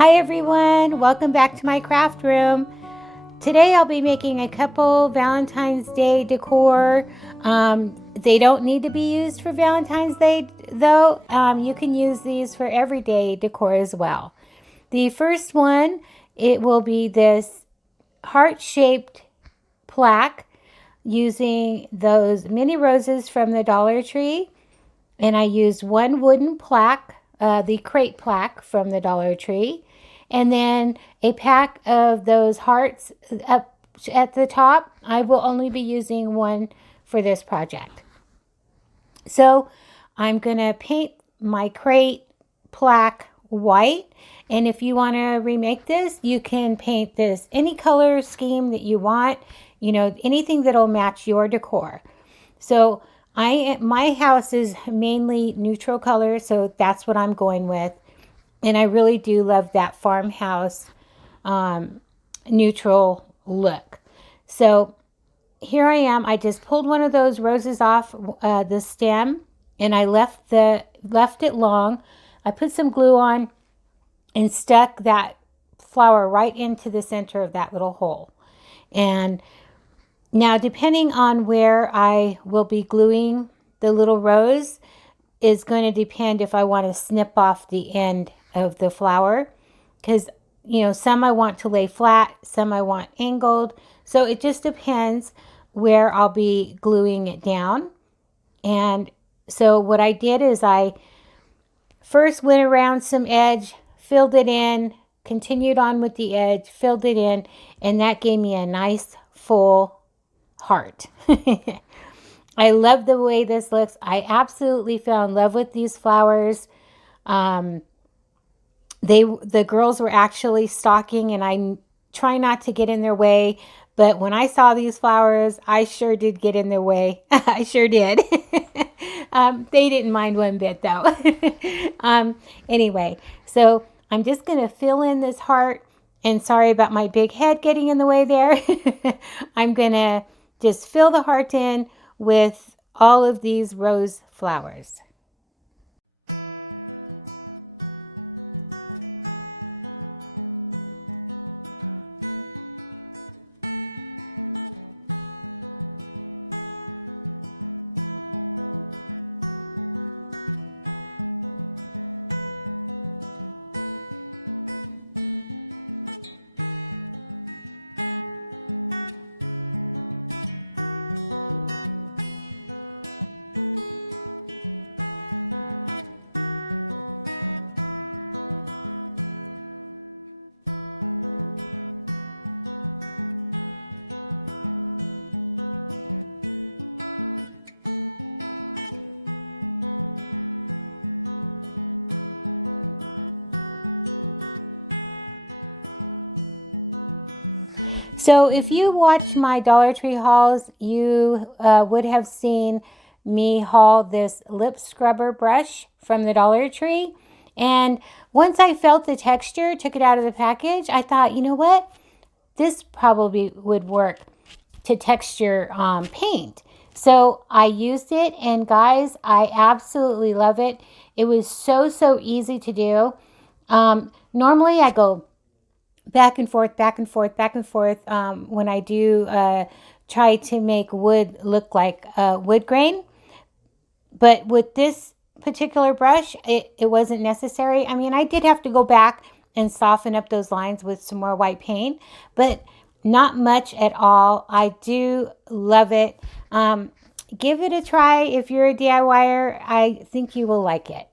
Hi everyone, welcome back to my craft room. Today I'll be making a couple Valentine's Day decor. They don't need to be used for Valentine's Day though. You can use these for everyday decor as well. The first one, it will be this heart-shaped plaque using those mini roses from the Dollar Tree. And I used one wooden plaque, the crate plaque from the Dollar Tree, and then a pack of those hearts up at the top. I will only be using one for this project. So I'm going to paint my crate plaque white. And if you want to remake this, you can paint this any color scheme that you want, anything that'll match your decor. So my house is mainly neutral color, so that's what I'm going with. And I really do love that farmhouse neutral look. So here I am. I just pulled one of those roses off the stem, and I left it long. I put some glue on and stuck that flower right into the center of that little hole. And now, depending on where I will be gluing the little rose is going to depend if I want to snip off the end of the flower, because some I want to lay flat, some I want angled. So it just depends where I'll be gluing it down. And so what I did is I first went around some edge, filled it in, continued on with the edge, filled it in, and that gave me a nice full heart. I love the way this looks. I absolutely fell in love with these flowers. The girls were actually stalking, and I try not to get in their way, but when I saw these flowers, I sure did get in their way. I sure did. They didn't mind one bit though. Anyway, so I'm just going to fill in this heart, and sorry about my big head getting in the way there. I'm going to just fill the heart in with all of these rose flowers. So if you watch my Dollar Tree hauls, you would have seen me haul this lip scrubber brush from the Dollar Tree. And once I felt the texture, took it out of the package, I thought, you know what? This probably would work to texture paint. So I used it, and guys, I absolutely love it. It was so easy to do. Normally I go back and forth when I do try to make wood look like wood grain. But with this particular brush, it wasn't necessary. I mean, I did have to go back and soften up those lines with some more white paint, but not much at all. I do love it. Give it a try if you're a DIYer. I think you will like it.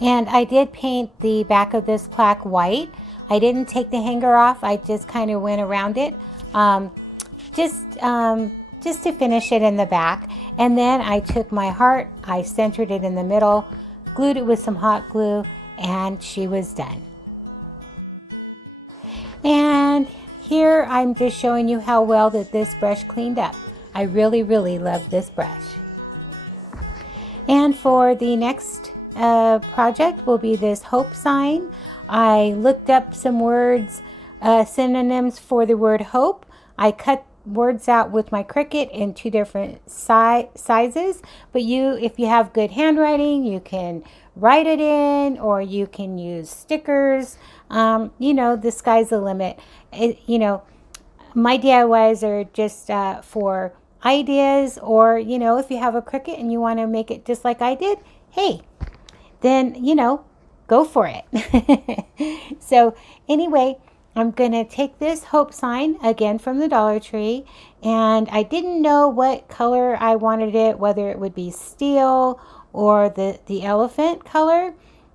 And I did paint the back of this plaque white. I didn't take the hanger off. I just kind of went around it, just to finish it in the back. And then I took my heart, I centered it in the middle, glued it with some hot glue, and she was done. And here I'm just showing you how well that this brush cleaned up. I really, really love this brush. And for the next project will be this hope sign. I looked up some words, synonyms for the word hope. I cut words out with my Cricut in 2 different sizes, but if you have good handwriting, you can write it in, or you can use stickers. The sky's the limit. My DIYs are just for ideas, or if you have a Cricut and you want to make it just like I did, hey, then go for it. So anyway, I'm going to take this hope sign again from the Dollar Tree, and I didn't know what color I wanted it, whether it would be steel or the elephant color.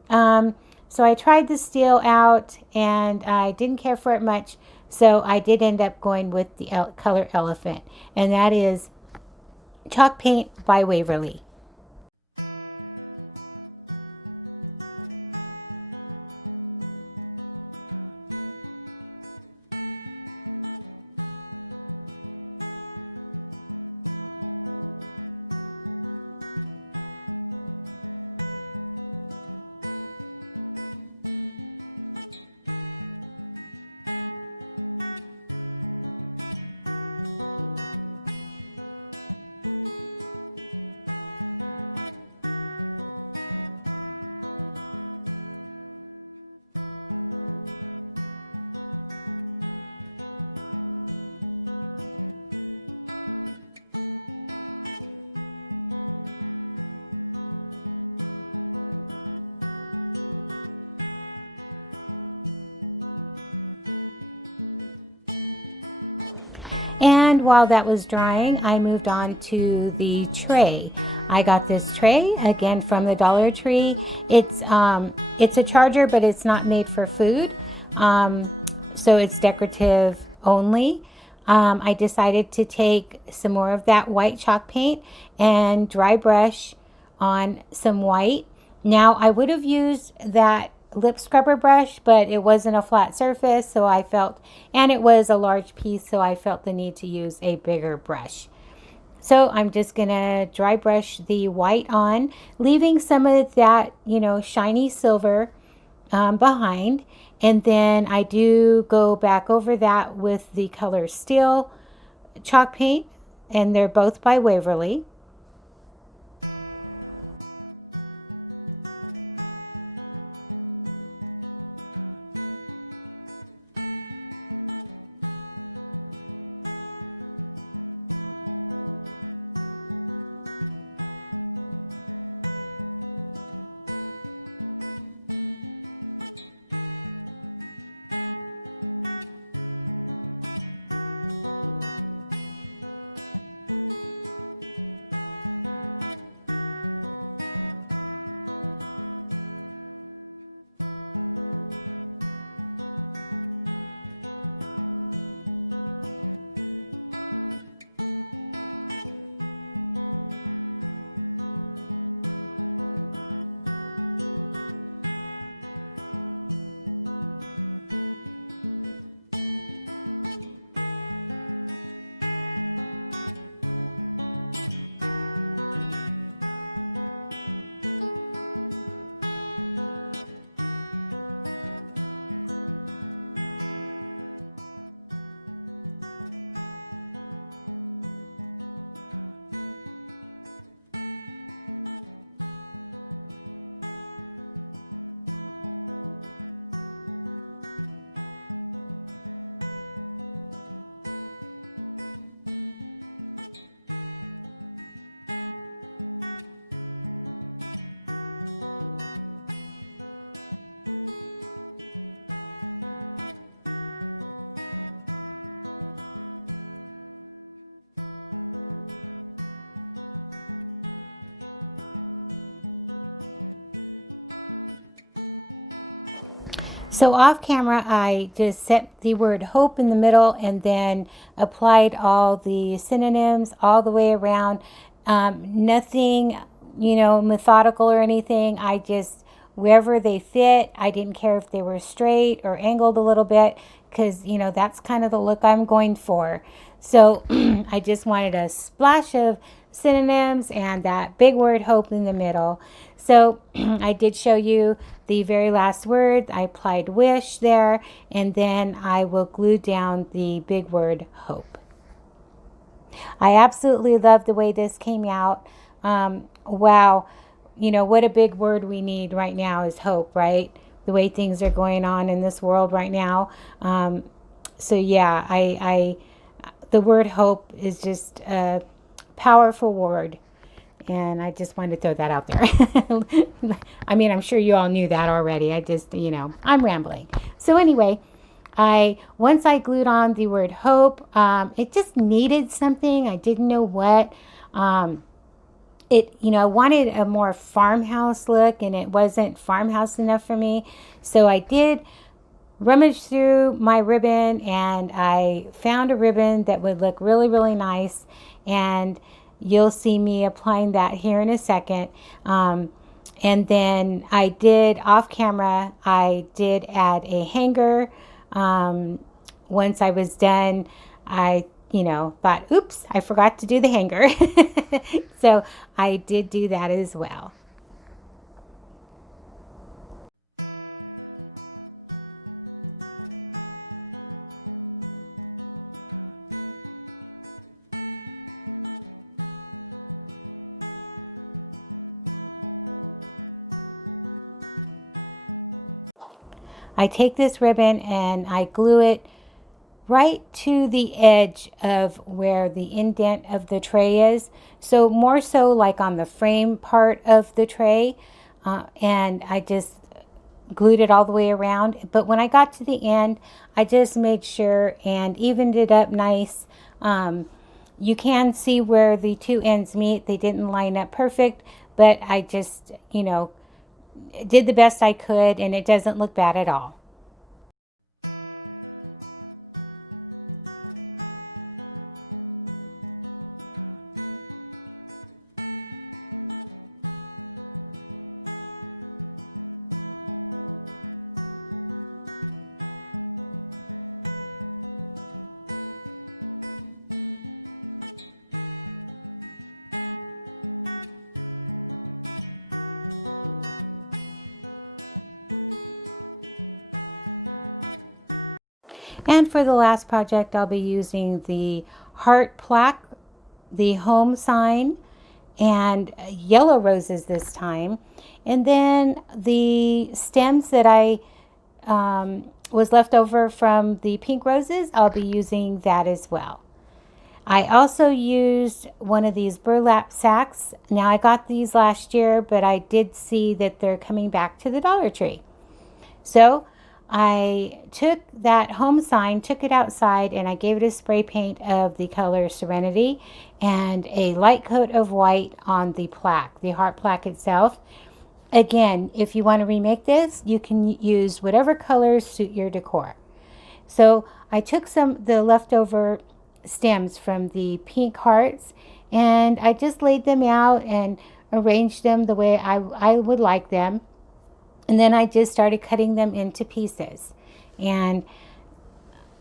So I tried the steel out, and I didn't care for it much, so I did end up going with the color elephant, and that is Chalk Paint by Waverly. And while that was drying, I moved on to the tray. I got this tray again from the Dollar Tree. It's a charger, but it's not made for food, so it's decorative only. I decided to take some more of that white chalk paint and dry brush on some white. Now I would have used that lip scrubber brush, but it wasn't a flat surface, so I felt, and it was a large piece, so I felt the need to use a bigger brush. So I'm just gonna dry brush the white on, leaving some of that shiny silver behind, and then I do go back over that with the color steel chalk paint, and they're both by Waverly. So off camera, I just set the word hope in the middle and then applied all the synonyms all the way around. Nothing methodical or anything. I just, wherever they fit, I didn't care if they were straight or angled a little bit, because, that's kind of the look I'm going for. So I just wanted a splash of synonyms and that big word hope in the middle. So I did show you the very last word. I applied wish there, and then I will glue down the big word hope. I absolutely love the way this came out. Wow. What a big word we need right now is hope, right? The way things are going on in this world right now. So yeah, the word hope is just a powerful word. And I just wanted to throw that out there. I mean, I'm sure you all knew that already. I just, I'm rambling. So anyway, once I glued on the word hope, it just needed something. I didn't know what. I wanted a more farmhouse look, and it wasn't farmhouse enough for me. So I did rummage through my ribbon, and I found a ribbon that would look really, really nice. And you'll see me applying that here in a second. And then I did, off camera, I did add a hanger. Once I was done, I thought, oops, I forgot to do the hanger. So I did do that as well. I take this ribbon and I glue it right to the edge of where the indent of the tray is. So more so like on the frame part of the tray. And I just glued it all the way around. But when I got to the end, I just made sure and evened it up nice. You can see where the two ends meet. They didn't line up perfect, but I just, did the best I could, and it doesn't look bad at all. And for the last project, I'll be using the heart plaque, the home sign, and yellow roses this time. And then the stems that I was left over from the pink roses, I'll be using that as well. I also used one of these burlap sacks. Now, I got these last year, but I did see that they're coming back to the Dollar Tree. So I took that home sign, took it outside, and I gave it a spray paint of the color Serenity and a light coat of white on the plaque, the heart plaque itself. Again, if you want to remake this, you can use whatever colors suit your decor. So I took the leftover stems from the pink hearts, and I just laid them out and arranged them the way I would like them. And then I just started cutting them into pieces. And,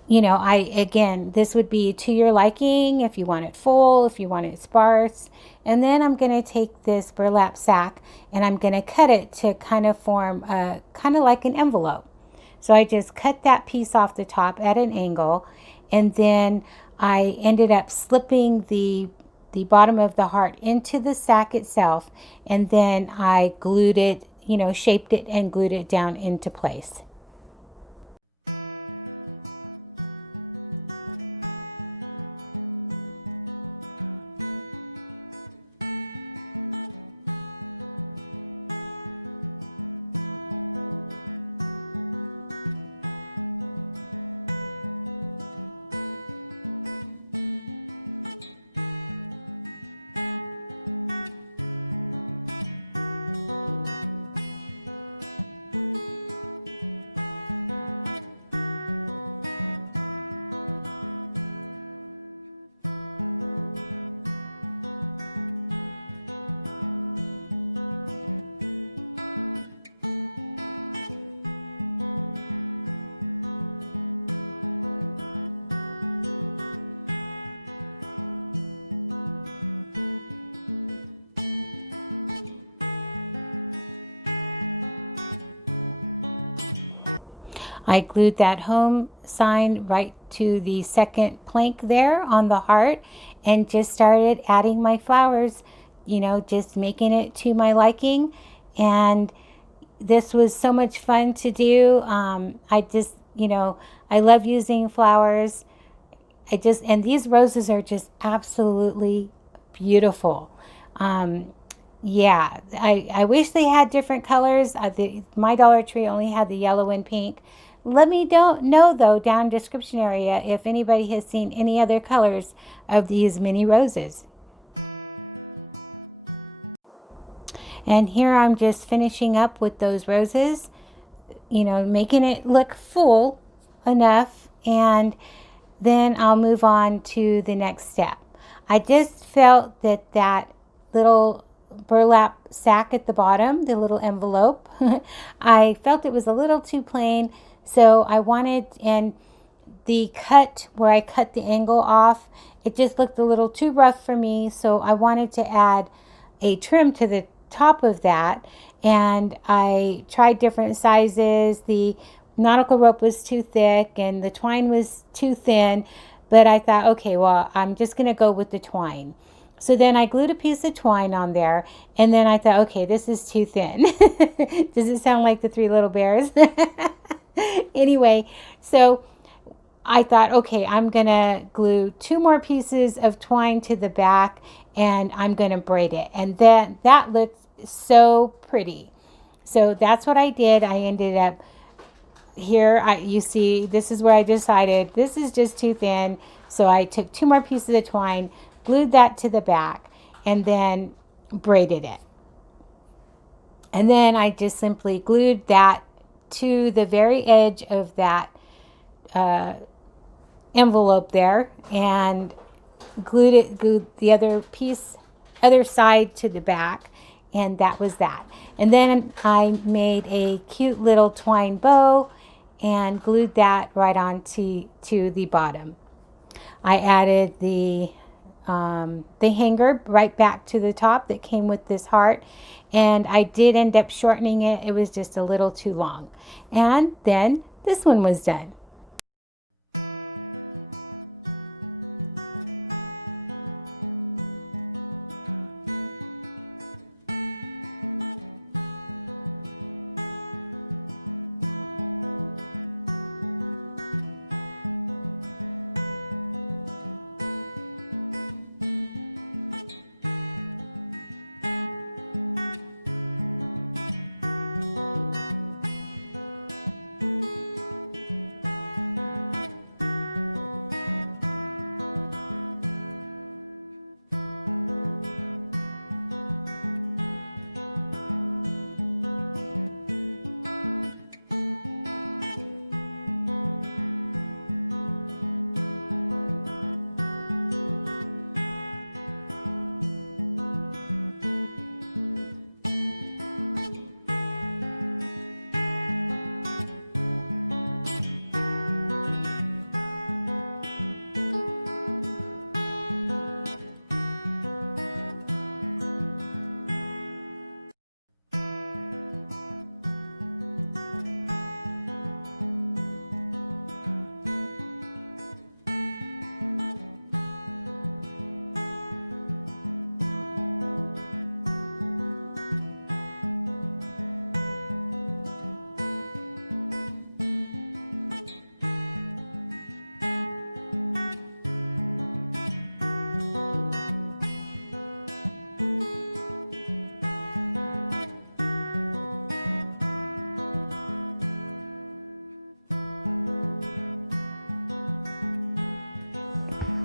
again, this would be to your liking, if you want it full, if you want it sparse. And then I'm going to take this burlap sack and I'm going to cut it to kind of form kind of like an envelope. So I just cut that piece off the top at an angle. And then I ended up slipping the bottom of the heart into the sack itself. And then I glued it, shaped it and glued it down into place. I glued that home sign right to the second plank there on the heart and just started adding my flowers, just making it to my liking. And this was so much fun to do. I just, I love using flowers. And these roses are just absolutely beautiful. Yeah, I wish they had different colors. My Dollar Tree only had the yellow and pink. Let me know though down in the description area if anybody has seen any other colors of these mini roses. And here I'm just finishing up with those roses, making it look full enough, and then I'll move on to the next step. I just felt that little burlap sack at the bottom, the little envelope, I felt it was a little too plain, so I wanted, and the cut where I cut the angle off, it just looked a little too rough for me, so I wanted to add a trim to the top of that. And I tried different sizes. The nautical rope was too thick and the twine was too thin, but I thought, okay, well, I'm just going to go with the twine. So then I glued a piece of twine on there, and then I thought, okay, this is too thin. Does it sound like the Three Little Bears? Anyway, so I thought, okay, I'm going to glue 2 more pieces of twine to the back, and I'm going to braid it. And then that looked so pretty. So that's what I did. I ended up here. You see, this is where I decided this is just too thin. So I took 2 more pieces of twine, glued that to the back, and then braided it. And then I just simply glued that to the very edge of that envelope there, and glued the other side to the back, and that was that. And then I made a cute little twine bow and glued that right onto the bottom. I added the hanger right back to the top that came with this heart, and I did end up shortening it. It was just a little too long. And then this one was done.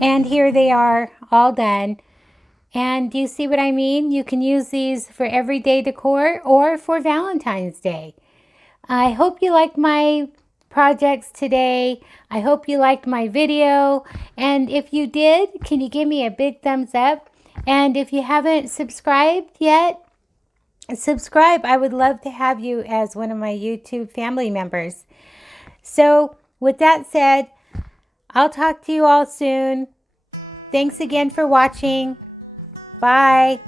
And here they are, all done. And do you see what I mean? You can use these for everyday decor or for Valentine's Day. I hope you liked my projects today. I hope you liked my video. And if you did, can you give me a big thumbs up? And if you haven't subscribed yet, subscribe. I would love to have you as one of my YouTube family members. So with that said, I'll talk to you all soon. Thanks again for watching. Bye.